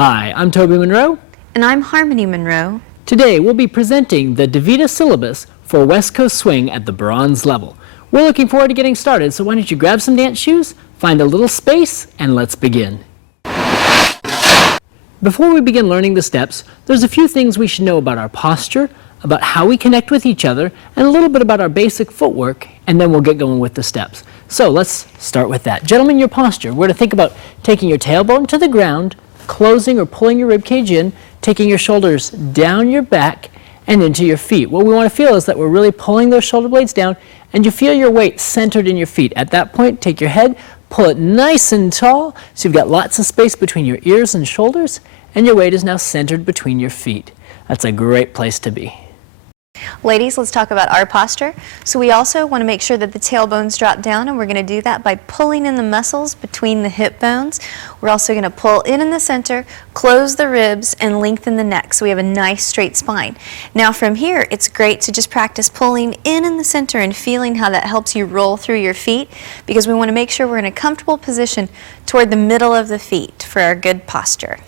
Hi, I'm Toby Monroe. And I'm Harmony Monroe. Today we'll be presenting the DeVita syllabus for West Coast Swing at the bronze level. We're looking forward to getting started, so why don't you grab some dance shoes, find a little space, and let's begin. Before we begin learning the steps, there's a few things we should know about our posture, about how we connect with each other, and a little bit about our basic footwork, and then we'll get going with the steps. So let's start with that. Gentlemen, your posture. We're going to think about taking your tailbone to the ground, closing or pulling your ribcage in, taking your shoulders down your back and into your feet. What we want to feel is that we're really pulling those shoulder blades down, and you feel your weight centered in your feet. At that point, take your head, pull it nice and tall, so you've got lots of space between your ears and shoulders, and your weight is now centered between your feet. That's a great place to be. Ladies, let's talk about our posture. So we also want to make sure that the tailbones drop down, and we're going to do that by pulling in the muscles between the hip bones. We're also going to pull in the center, close the ribs, and lengthen the neck so we have a nice straight spine. Now from here, it's great to just practice pulling in the center and feeling how that helps you roll through your feet, because we want to make sure we're in a comfortable position toward the middle of the feet for our good posture.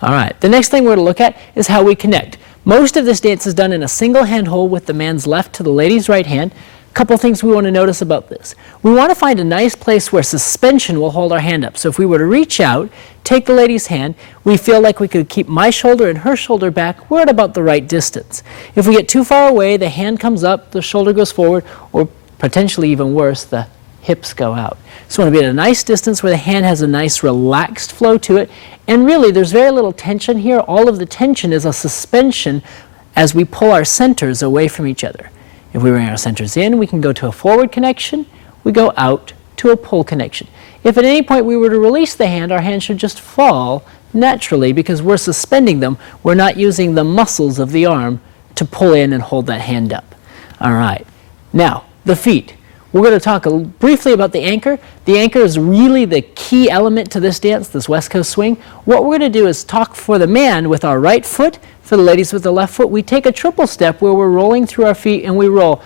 All right, the next thing we're going to look at is how we connect. Most of this dance is done in a single hand hold with the man's left to the lady's right hand. A couple things we want to notice about this. We want to find a nice place where suspension will hold our hand up. So if we were to reach out, take the lady's hand, we feel like we could keep my shoulder and her shoulder back. We're at about the right distance. If we get too far away, the hand comes up, the shoulder goes forward, or potentially even worse, the hips go out. So we want to be at a nice distance where the hand has a nice relaxed flow to it. And really, there's very little tension here. All of the tension is a suspension as we pull our centers away from each other. If we bring our centers in, we can go to a forward connection. We go out to a pull connection. If at any point we were to release the hand, our hand should just fall naturally because we're suspending them. We're not using the muscles of the arm to pull in and hold that hand up. All right. Now, the feet. We're going to talk briefly about the anchor. The anchor is really the key element to this dance, this West Coast swing. What we're going to do is talk for the man with our right foot, for the ladies with the left foot. We take a triple step where we're rolling through our feet and we roll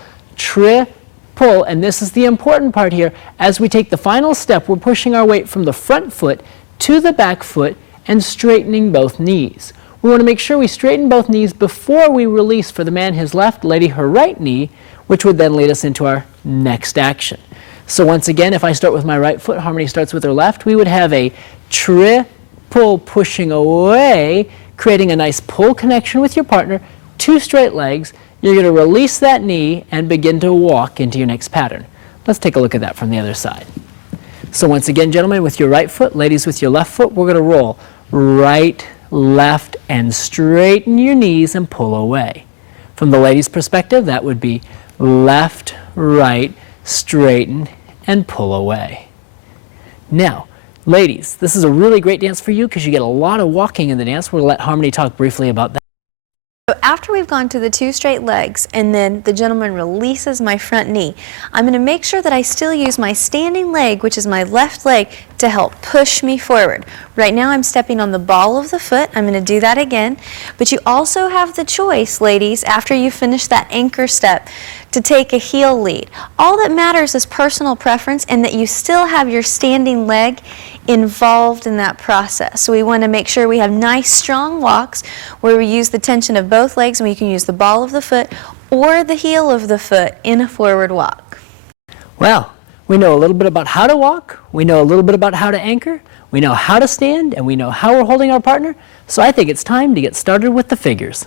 pull, and this is the important part here. As we take the final step, we're pushing our weight from the front foot to the back foot and straightening both knees. We want to make sure we straighten both knees before we release for the man his left, lady her right knee, which would then lead us into our next action. So once again, if I start with my right foot, Harmony starts with her left, we would have a triple pushing away, creating a nice pull connection with your partner, two straight legs. You're going to release that knee and begin to walk into your next pattern. Let's take a look at that from the other side. So once again, gentlemen, with your right foot, ladies with your left foot, we're going to roll right, left, and straighten your knees and pull away. From the ladies' perspective, that would be left, right, straighten, and pull away. Now, ladies, this is a really great dance for you because you get a lot of walking in the dance. We'll let Harmony talk briefly about that. So after we've gone to the two straight legs and then the gentleman releases my front knee, I'm going to make sure that I still use my standing leg, which is my left leg, to help push me forward. Right now I'm stepping on the ball of the foot. I'm going to do that again. But you also have the choice, ladies, after you finish that anchor step, to take a heel lead. All that matters is personal preference and that you still have your standing leg involved in that process. So we want to make sure we have nice strong walks where we use the tension of both legs, and we can use the ball of the foot or the heel of the foot in a forward walk. Well, we know a little bit about how to walk, we know a little bit about how to anchor, we know how to stand, and we know how we're holding our partner. So I think it's time to get started with the figures.